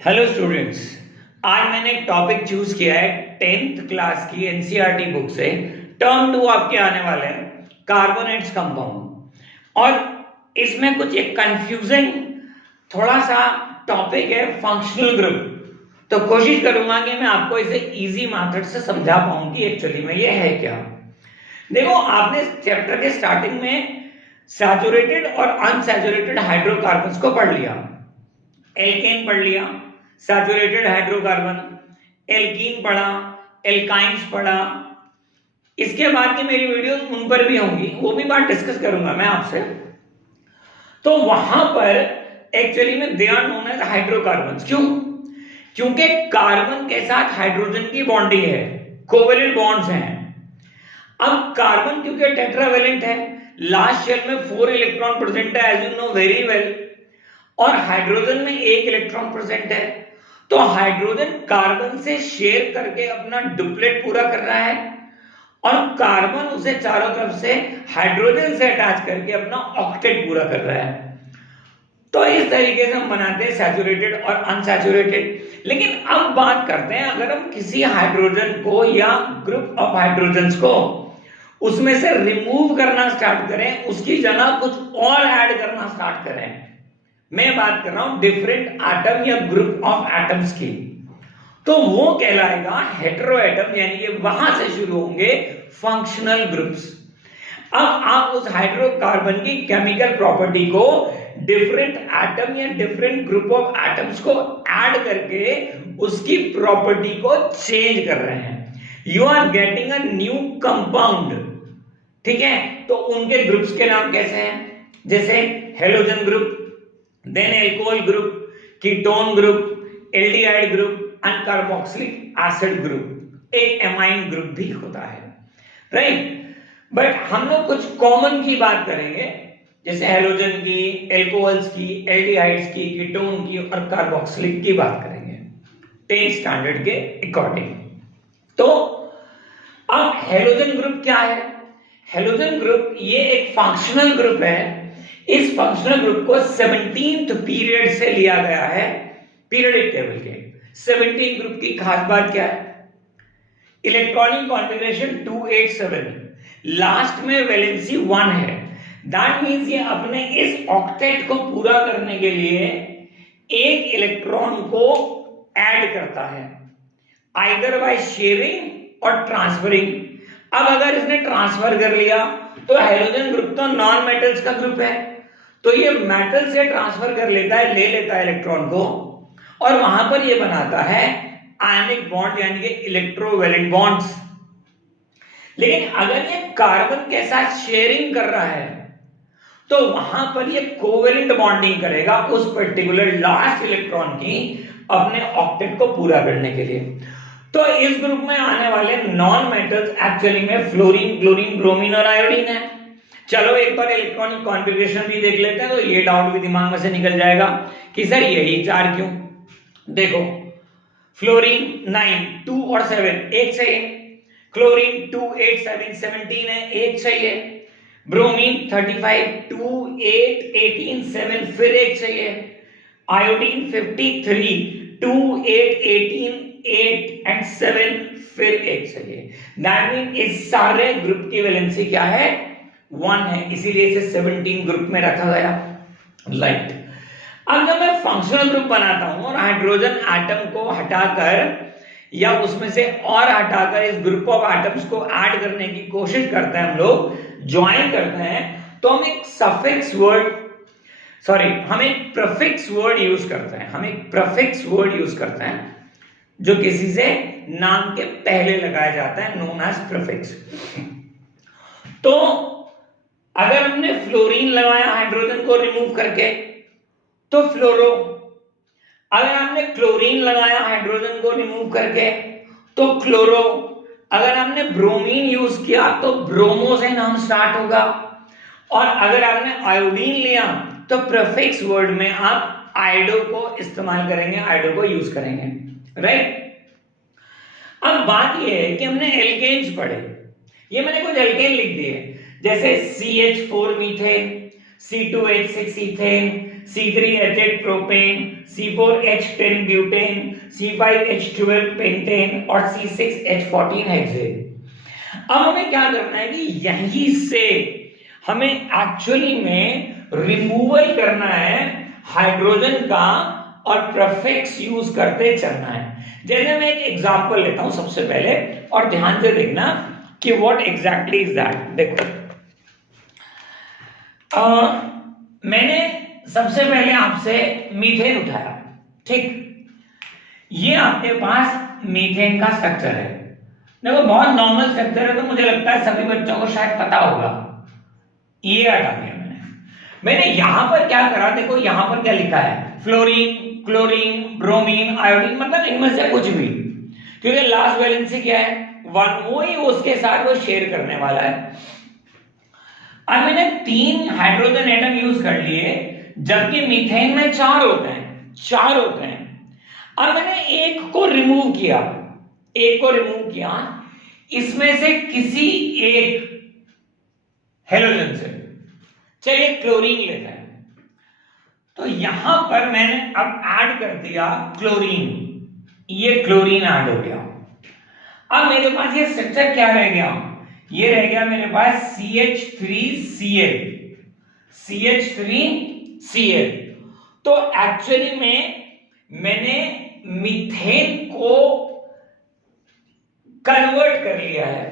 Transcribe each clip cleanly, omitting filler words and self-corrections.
Hello students, आज मैंने एक टॉपिक चूज किया है 10th क्लास की एनसीईआरटी बुक से। टर्म 2 आपके आने वाले हैं, कार्बोनेट्स कंपाउंड। और इसमें कुछ एक कंफ्यूजिंग थोड़ा सा टॉपिक है, फंक्शनल ग्रुप। तो कोशिश करूंगा कि मैं आपको इसे इजी मेथड से समझा पाऊं कि एक्चुअली में ये है क्या। देखो, आपने चैप्टर के स्टार्टिंग में सैचुरेटेड और अनसैचुरेटेड हाइड्रोकार्बन्स को पढ़ लिया। एल्केन पढ़ लिया, सैचुरेटेड हाइड्रोकार्बन, एल्कीन पढ़ा, एल्काइंस पढ़ा। इसके बाद की मेरी वीडियो उन पर भी होंगी, वो भी बात डिस्कस करूंगा मैं आपसे। तो वहां पर एक्चुअली में they are known as hydrocarbons. क्यों? क्योंकि कार्बन के साथ हाइड्रोजन की बॉन्डिंग है, कोवेलेंट बॉन्ड्स हैं। अब कार्बन क्योंकि टेट्रावेलेंट है, लास्ट शेल में 4 इलेक्ट्रॉन प्रेजेंट है, as you know very well, और हाइड्रोजन में 1 इलेक्ट्रॉन प्रेजेंट है। तो हाइड्रोजन कार्बन से शेयर करके अपना डुप्लेट पूरा कर रहा है और कार्बन उसे चारों तरफ से हाइड्रोजन से अटैच करके अपना ऑक्टेट पूरा कर रहा है। तो इस तरीके से हम बनाते हैं सैचुरेटेड और अनसैचुरेटेड। लेकिन अब बात करते हैं, अगर हम किसी हाइड्रोजन को या ग्रुप ऑफ हाइड्रोजन्स को उसमें से रिमूव करना स्टार्ट करें, उसकी जगह कुछ और ऐड करना स्टार्ट करें, मैं बात कर रहा हूं डिफरेंट एटम या ग्रुप ऑफ एटम्स की, तो वो कहलाएगा हेटेरो एटम, यानी कि वहां से शुरू होंगे फंक्शनल ग्रुप्स। अब आप उस हाइड्रोकार्बन की केमिकल प्रॉपर्टी को डिफरेंट एटम या डिफरेंट ग्रुप ऑफ एटम्स को ऐड करके उसकी प्रॉपर्टी को चेंज कर रहे हैं। You are getting a new compound. ठीक है, तो उनके ग्रुप्स के नाम कैसे हैं? जैसे halogen group, then alcohol group, ketone group, aldehyde group, and carboxylic acid group, एक एमाइन ग्रुप भी होता है, राइट। बट हम लोग कुछ कॉमन की बात करेंगे, जैसे हेलोजन की, एल्कोहल्स की, एल्डिहाइड्स की, कीटोन की और कार्बोक्सिलिक की बात करेंगे 10 स्टैंडर्ड के अकॉर्डिंग। तो अब हेलोजन ग्रुप क्या है? हेलोजन ग्रुप ये एक फंक्शनल ग्रुप है। इस फंक्शनल ग्रुप को 17th पीरियड से लिया गया है, पीरियडिक टेबल के। 17 ग्रुप की खास बात क्या है? इलेक्ट्रॉनिक कॉन्फ़िगरेशन 287, लास्ट में वैलेंसी 1 है। दैट मींस ये अपने इस ऑक्टेट को पूरा करने के लिए एक इलेक्ट्रॉन को ऐड करता है, आइदर बाय शेयरिंग और ट्रांसफरिंग। अब अगर इसने ट्रांसफर कर लिया तो हेलोजन ग्रुप तो नॉन मेटल्स का ग्रुप है, तो ये मेटल से ट्रांसफर कर लेता है, ले लेता है इलेक्ट्रॉन को, और वहां पर ये बनाता है आयनिक बॉन्ड, यानी कि इलेक्ट्रोवेलेंट बॉन्ड्स। लेकिन अगर ये कार्बन के साथ शेयरिंग कर रहा है तो वहां पर ये कोवेलेंट बॉन्डिंग करेगा उस पर्टिकुलर लास्ट इलेक्ट्रॉन की अपने ऑक्टेट को पूरा करने के लिए। तो इस ग्रुप में आने वाले नॉन मेटल्स एक्चुअली में फ्लोरीन, क्लोरीन, ब्रोमीन और आयोडीन है। चलो एक बार इलेक्ट्रॉनिक कॉन्फ़िगरेशन भी देख लेते हैं, तो ये डाउट भी दिमाग में से निकल जाएगा कि सर यही 4 क्यों। देखो, फ्लोरीन 9, 2 और 7 एक चाहिए, क्लोरीन 2, 8, 7, 17 है, एक चाहिए, ब्रोमीन 35, 2, 8, 18, 7 फिर एक चाहिए, आयोडीन 53, 2, 8, 18, 8 एंड 7 फिर एक चाहिए। दैट मीन इस सारे ग्रुप की वैलेंसी क्या है? 1 है, इसीलिए इसे 17 ग्रुप में रखा गया, लाइट। अब जब मैं फंक्शनल ग्रुप बनाता हूं और हाइड्रोजन एटम को हटाकर या उसमें से और हटाकर इस ग्रुप ऑफ एटम्स को ऐड करने की कोशिश करते हैं, हम लोग ज्वाइन करते हैं, तो हम एक सफिक्स वर्ड, हम एक प्रीफिक्स वर्ड यूज करते हैं। हम एक प्रीफिक्स वर्ड यूज करते हैं जो किसी से नाम के पहले लगाया जाता है, नोन एज प्रीफिक्स। तो अगर हमने फ्लोरीन लगाया हाइड्रोजन को रिमूव करके तो फ्लोरो, अगर हमने क्लोरीन लगाया हाइड्रोजन को रिमूव करके तो क्लोरो, अगर हमने ब्रोमीन यूज किया तो ब्रोमो से नाम स्टार्ट होगा, और अगर आपने आयोडीन लिया तो प्रीफिक्स वर्ड में आप आइडो को इस्तेमाल करेंगे, आइडो को यूज करेंगे, राइट। अब बात यह है कि हमने एल्केन्स पढ़े, ये मैंने कुछ एल्केन लिख दिए, जैसे CH4 methane, C2H6 ethane, C3H8 propane, C4H10 butane, C5H12 pentane और C6H14 हेक्सेन। अब हमें क्या करना है कि यहीं से हमें एक्चुअली में रिमूवल करना है हाइड्रोजन का और प्रीफिक्स यूज करते चलना है। जैसे मैं एक एग्जांपल लेता हूं सबसे पहले, और ध्यान से देखना कि व्हाट एग्जैक्टली इज दैट। देखो मैंने सबसे पहले आपसे मीथेन उठाया, ठीक। ये आपके पास मीथेन का स्ट्रक्चर है। देखो बहुत नॉर्मल स्ट्रक्चर है, तो मुझे लगता है सभी बच्चों को शायद पता होगा। ये हटा दिया मैंने यहां पर क्या करा, देखो यहां पर क्या लिखा है, फ्लोरीन, क्लोरीन, ब्रोमीन, आयोडीन, मतलब इनमें से कुछ भी, क्योंकि लास्ट वैलेंसी क्या है, 1, वो ही उसके साथ वो शेयर करने वाला है। अब मैंने 3 हाइड्रोजन एटम यूज कर लिए, जबकि मीथेन में 4 होते हैं। अब मैंने एक को रिमूव किया, इसमें से किसी एक हेलोजन से, चलिए क्लोरीन लेते हैं। तो यहां पर मैंने अब ऐड कर दिया क्लोरीन, ये क्लोरीन ऐड हो गया। अब मेरे पास ये स्ट्रक्चर क्या रह गया, ये रह गया मेरे पास CH3Cl, CH3Cl। तो एक्चुअली में मैंने मीथेन को कन्वर्ट कर लिया है,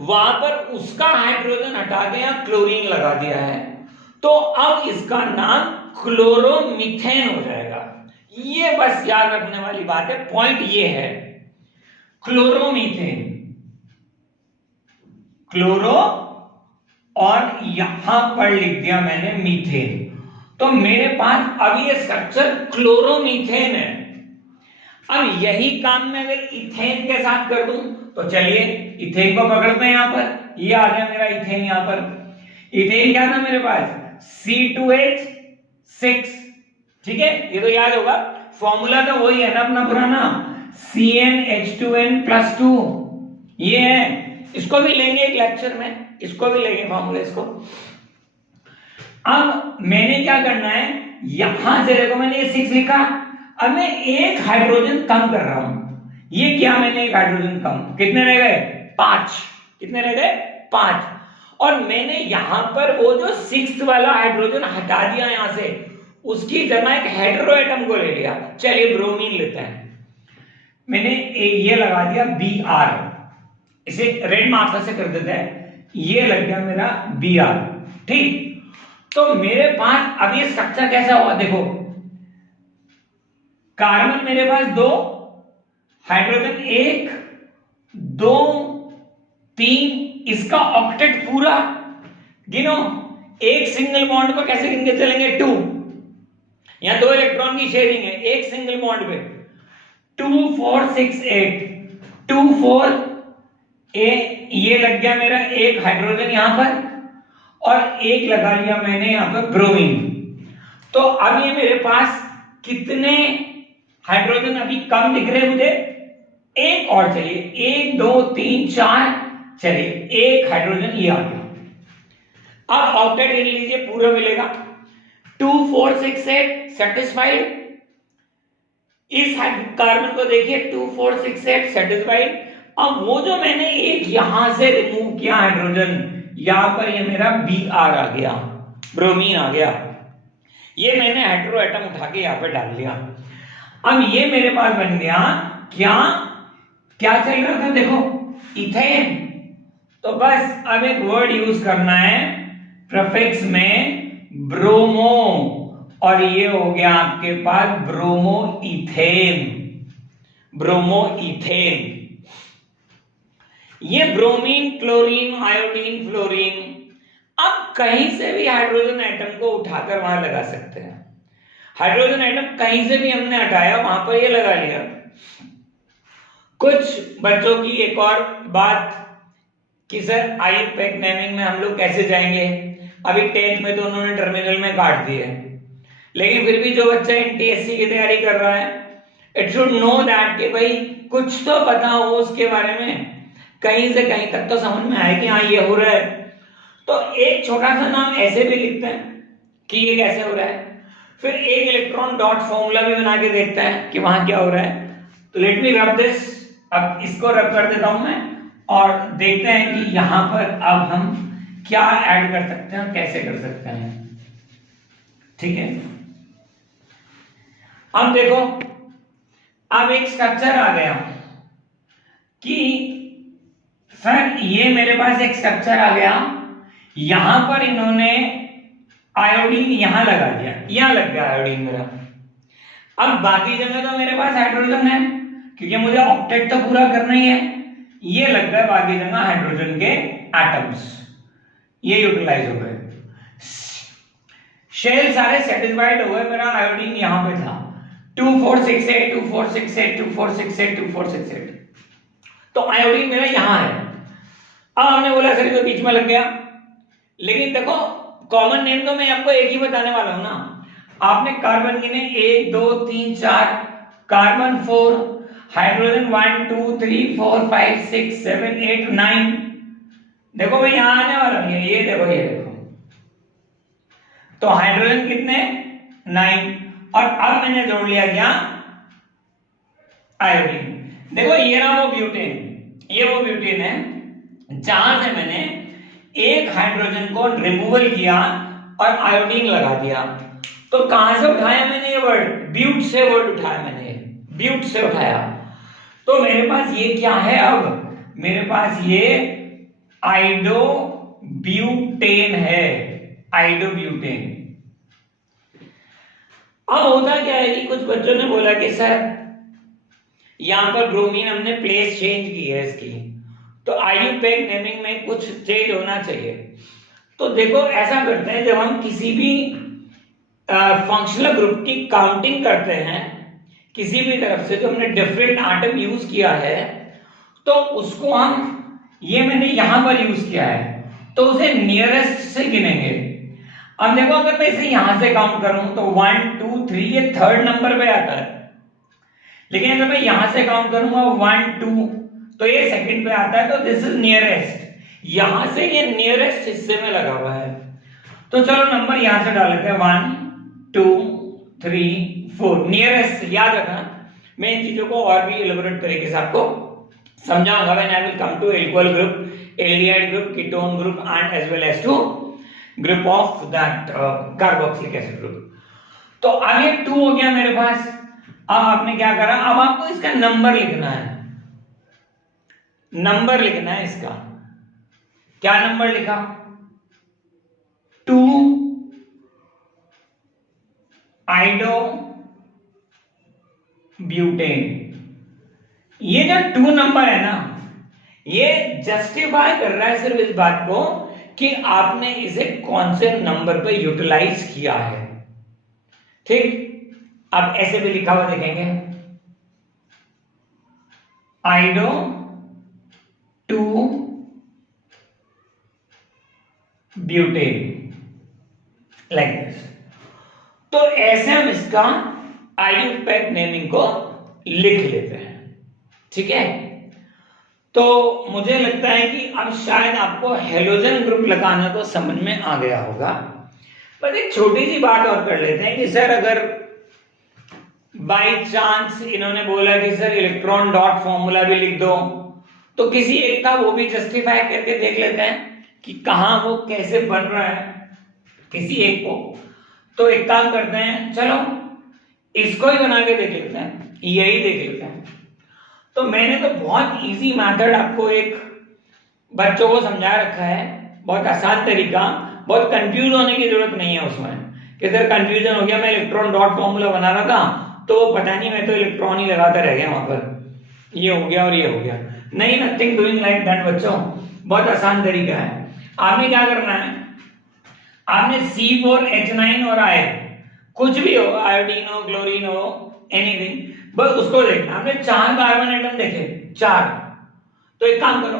वहां पर उसका हाइड्रोजन हटा के यहां क्लोरीन लगा दिया है, तो अब इसका नाम क्लोरोमीथेन हो जाएगा। ये बस याद रखने वाली बात है, पॉइंट ये है क्लोरोमीथेन, क्लोरो और यहां पर लिख दिया मैंने मीथेन। तो मेरे पास अब ये स्ट्रक्चर क्लोरोमीथेन है। अब यही काम मैं अगर इथेन के साथ कर दूं, तो चलिए इथेन को पकड़ते हैं, यहां पर ये आ गया मेरा इथेन। यहां पर इथेन क्या था मेरे पास, C2H6, ठीक है, ये तो याद होगा, फॉर्मूला तो वही है ना अपना पुराना, CnH2n+2, ये है। इसको भी लेंगे एक लेक्चर में, इसको भी लेंगे फॉर्मूला इसको। अब मैंने क्या करना है, यहां से देखो मैंने ये 6 लिखा, अब मैं एक हाइड्रोजन कम कर रहा हूं। ये क्या, मैंने एक हाइड्रोजन कम, कितने रह गए, 5, कितने रह गए, 5। और मैंने यहां पर वो जो 6th वाला हाइड्रोजन हटा दिया यहां से, उसकी जगह एक हेटेरो एटम को ले लिया। चलिए ब्रोमीन लेते हैं, मैंने ये लगा दिया Br, इसे रेड मार्कर से कर देते हैं, ये लग गया मेरा Br, ठीक। तो मेरे पास अब ये स्ट्रक्चर कैसा हुआ, देखो कार्बन मेरे पास 2, हाइड्रोजन 1, 2, 3, इसका ऑक्टेट पूरा गिनो। एक सिंगल बॉन्ड को कैसे गिन के चलेंगे, 2, यहां 2 इलेक्ट्रॉन की शेयरिंग है एक सिंगल बॉन्ड पे, 2 4 6 8, 2 4 ये लग गया मेरा एक हाइड्रोजन यहां पर, और एक लगा लिया मैंने यहां पर ब्रोमीन। तो अब ये मेरे पास कितने हाइड्रोजन अभी कम दिख रहे हैं मुझे, एक और, चलिए 1 2 3 4, चलिए एक हाइड्रोजन ये आ गया। अब ऑक्टेट गिन लीजिए, पूरा मिलेगा 2 4 6 8, सेटिस्फाइड। इस कार्बन को देखिए 2 4 6 8, सेटिस्फाइड। अब वो जो मैंने एक यहां से रिमूव किया हाइड्रोजन, यहां पर ये मेरा Br आ गया, ब्रोमीन आ गया, ये मैंने हेटेरो एटम उठा के यहां पे डाल दिया। अब ये मेरे पास बन गया क्या, क्या चल रहा था, देखो इथेन। तो बस अब एक वर्ड यूज करना है प्रीफिक्स में ब्रोमो, और ये हो गया आपके पास ब्रोमोइथेन, ब्रोमोइथेन। ये ब्रोमीन, क्लोरीन, आयोडीन, फ्लोरीन, अब कहीं से भी हाइड्रोजन एटम को उठाकर वहां लगा सकते हैं। हाइड्रोजन एटम कहीं से भी हमने हटाया, वहां पर ये लगा लिया। कुछ बच्चों की एक और बात कि सर आईयूपैक नेमिंग में हम लोग कैसे जाएंगे, अभी 10th में तो उन्होंने टर्मिनल में काट दिए, लेकिन फिर भी जो बच्चा एनटीएससी की तैयारी कर रहा है, इट शुड नो दैट कि भाई कुछ तो पता हो उसके बारे में, कहीं से कहीं तक तो समझ में आए कि हाँ ये हो रहा है। तो एक छोटा सा नाम ऐसे भी लिखते हैं कि ये कैसे हो रहा है, फिर एक इलेक्ट्रॉन डॉट फॉर्मूला भी बना के देखता है कि वहां क्या हो रहा है। तो लेट मी रब दिस, अब इसको रब कर देता हूं मैं और देखते हैं कि यहां पर अब हम क्या ऐड कर सकते हैं और कैसे कर सकते हैं। ठीक है, अब देखो, अब एक स्ट्रक्चर आ गया कि सर ये मेरे पास एक स्ट्रक्चर आ गया, यहां पर इन्होंने आयोडीन यहां लगा दिया, यहां लग गया आयोडीन मेरा। अब बाकी जगह तो मेरे पास हाइड्रोजन है क्योंकि मुझे ऑक्टेट तो पूरा करना ही है। ये लग गया बाकी जगह हाइड्रोजन के एटम्स, ये यूटिलाइज हो गए, शेल सारे सेटिस्फाइड हो गए। मेरा आयोडीन यहां पे था 2468 2468 2468 2468, तो आयोडीन मेरा यहां है। अब हमने बोला सर तो बीच में लग गया, लेकिन देखो कॉमन नेम तो मैं आपको एक ही बताने वाला हूं ना। आपने कार्बन गिने 1 2 3 4, कार्बन 4, हाइड्रोजन 1 2 3 4 5 6 7 8 9। देखो मैं यहां आने वाला हूं, ये देखो, ये देखो, तो हाइड्रोजन कितने 9, और अब मैंने जोड़ लिया क्या आयोडीन। देखो ये रहा वो ब्यूटेन, ये वो ब्यूटेन है जहां से मैंने एक हाइड्रोजन को रिमूवल किया और आयोडीन लगा दिया। तो कहां से उठाया मैंने ये वर्ड, ब्यूट से वर्ड उठाया मैंने, ब्यूट से उठाया। तो मेरे पास ये क्या है, अब मेरे पास ये आइडोब्यूटेन है, आइडोब्यूटेन। अब होता क्या है कि कुछ बच्चों ने बोला कि सर यहां पर ब्रोमीन हमने प्लेस चेंज की है इसकी, तो आईयूपैक नेमिंग में कुछ चेंज होना चाहिए। तो देखो ऐसा करते हैं, जब हम किसी भी फंक्शनल ग्रुप की काउंटिंग करते हैं किसी भी तरफ से, जो हमने डिफरेंट आटम यूज किया है, तो उसको हम, ये मैंने यहां पर यूज किया है, तो उसे नियरेस्ट से गिनेंगे। अब देखो अगर मैं इसे यहां से काउंट करूं तो 1 2 3 ये थर्ड नंबर पे आता है, लेकिन अगर मैं यहां से काउंट करूंगा 1 2 तो ये सेकंड पे आता है, तो दिस इज नियरेस्ट, यहां से ये नियरेस्ट हिस्से में लगा हुआ है। तो चलो नंबर यहां से डाल लेते हैं 1 2 3 4, नियरेस्ट याद रखना। मैं इन चीजों को और भी एलिबोरेट तरीके से आपको समझाऊंगा when I will come to equal group, aldehyde group, ketone group and as well as to group of that carboxylic acid group. तो अब ये 2 हो गया मेरे पास। अब आपने क्या करा, अब आपको इसका नंबर लिखना है, नंबर लिखना है इसका। क्या नंबर लिखा, 2 आइडो ब्यूटेन। ये जो 2 नंबर है ना, ये जस्टिफाई कर रहा है सिर्फ इस बात को कि आपने इसे कौन से नंबर पे यूटिलाइज किया है। ठीक, अब ऐसे भी लिखा हुआ देखेंगे, आइडो 2 ब्यूटेन, लाइक दिस। तो ऐसे हम इसका आईयूपैक नेमिंग को लिख लेते हैं। ठीक है, तो मुझे लगता है कि अब शायद आपको हेलोजन ग्रुप लगाना तो समझ में आ गया होगा। पर एक छोटी सी बात और कर लेते हैं कि सर अगर बाय चांस इन्होंने बोला कि सर इलेक्ट्रॉन डॉट फॉर्मूला भी लिख दो, तो किसी एक का वो भी जस्टिफाई करके देख लेते हैं कि कहां वो कैसे बन रहा है, किसी एक को। तो एक काम करते हैं, चलो इसको ही बना के देख लेते हैं, यही देख लेते हैं। तो मैंने तो बहुत इजी मेथड आपको एक बच्चों को समझा रखा है, बहुत आसान तरीका, बहुत कंफ्यूज होने की जरूरत नहीं है उसमें कि सर कंफ्यूजन हो गया, मैं इलेक्ट्रॉन डॉट फॉर्मूला बना रहा था तो पता नहीं मैं तो इलेक्ट्रॉन ही लगाता रह गया वहां पर, ये हो गया और ये हो गया। नहीं, नथिंग डूइंग लाइक दैट बच्चों, बहुत आसान तरीका है। आपने क्या करना है, आपने C4H9 और I कुछ भी हो, आयोडीन हो, क्लोरीन हो, एनीथिंग, बस उसको देखना। आपने 4 कार्बन एटम देखे, 4, तो एक काम करो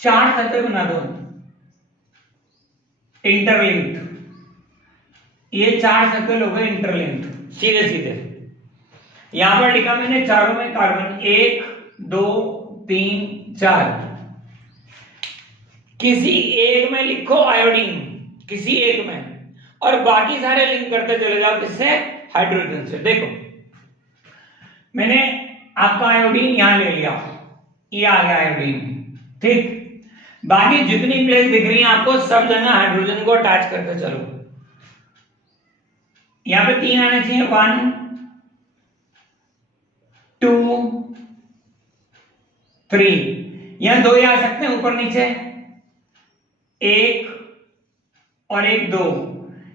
4 सर्कल बना दो इंटरलिंक्ड, ये 4 सर्कल हो गए इंटरलिंक्ड सीधे सीधे। यहां पर लिखा मैंने चारों में कार्बन 1 2 3 4, किसी एक में लिखो आयोडीन, किसी एक में, और बाकी सारे लिंक करते चले जाओ किससे, हाइड्रोजन से। देखो मैंने आपका आयोडीन यहां ले लिया, ये आ गया आयोडीन, ठीक। बाकी जितनी प्लेस दिख रही है आपको सब जगह हाइड्रोजन को अटैच करते चलो। यहां पे 3 आने चाहिए, 1 2 3। यहां 2 ही आ सकते हैं ऊपर नीचे, 1 और 1 2।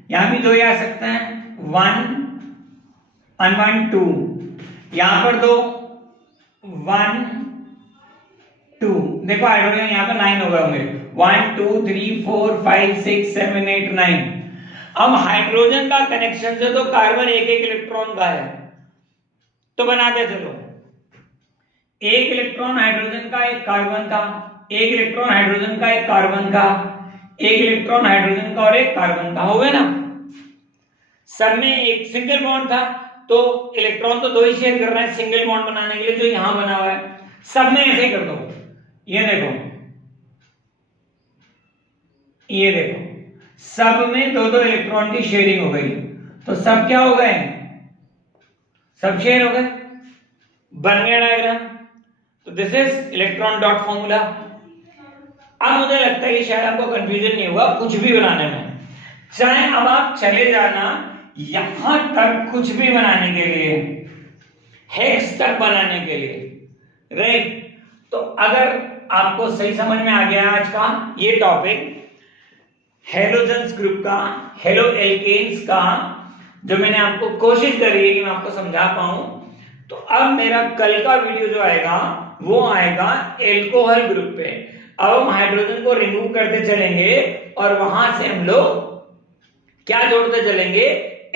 यहां भी 2 ही आ सकते हैं, 1 और 1 2। यहां पर 2 1 2। देखो हाइड्रोजन यहां पर 9 हो गए होंगे, 1 2 3 4 5 6 7 8 9। अब हाइड्रोजन का कनेक्शन से तो कार्बन एक एक इलेक्ट्रॉन का है, तो बनाते चलो। एक इलेक्ट्रॉन हाइड्रोजन का, एक कार्बन का, एक इलेक्ट्रॉन हाइड्रोजन का, एक कार्बन का, एक इलेक्ट्रॉन हाइड्रोजन का और एक कार्बन का, हो गए ना। सब में एक सिंगल बॉन्ड था, तो इलेक्ट्रॉन तो 2 ही शेयर कर रहे हैं सिंगल बॉन्ड बनाने के लिए, जो यहां बना हुआ है। सब में ऐसे ही कर दो, ये देखो, ये देखो, सब में 2-2 इलेक्ट्रॉन की शेयरिंग हो गई, तो सब क्या हो गए, सब शेयर हो गए, बन गया डायग्राम। तो this is electron dot formula. अब मुझे लगता है कि शायद आपको कंफ्यूजन नहीं हुआ कुछ भी बनाने में। चाहे अब आप चले जाना यहां तक कुछ भी बनाने के लिए, हेक्स तक बनाने के लिए, राइट। तो अगर आपको सही समझ में आ गया आज का ये टॉपिक हेलोजन्स ग्रुप का, हेलो एल्केन्स का, जो मैंने आपको कोशिश करी है कि मैं आपको समझा पाऊं, तो अब मेरा कल का वीडियो जो आएगा वो आएगा एल्कोहल ग्रुप पे। अब हम हाइड्रोजन को रिमूव करते चलेंगे और वहां से हम लोग क्या जोड़ते चलेंगे,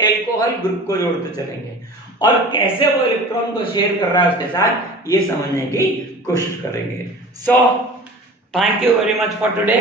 एल्कोहल ग्रुप को जोड़ते चलेंगे, और कैसे वो इलेक्ट्रॉन को शेयर कर रहा है उसके साथ ये समझने की कोशिश करेंगे। So thank you very much for today.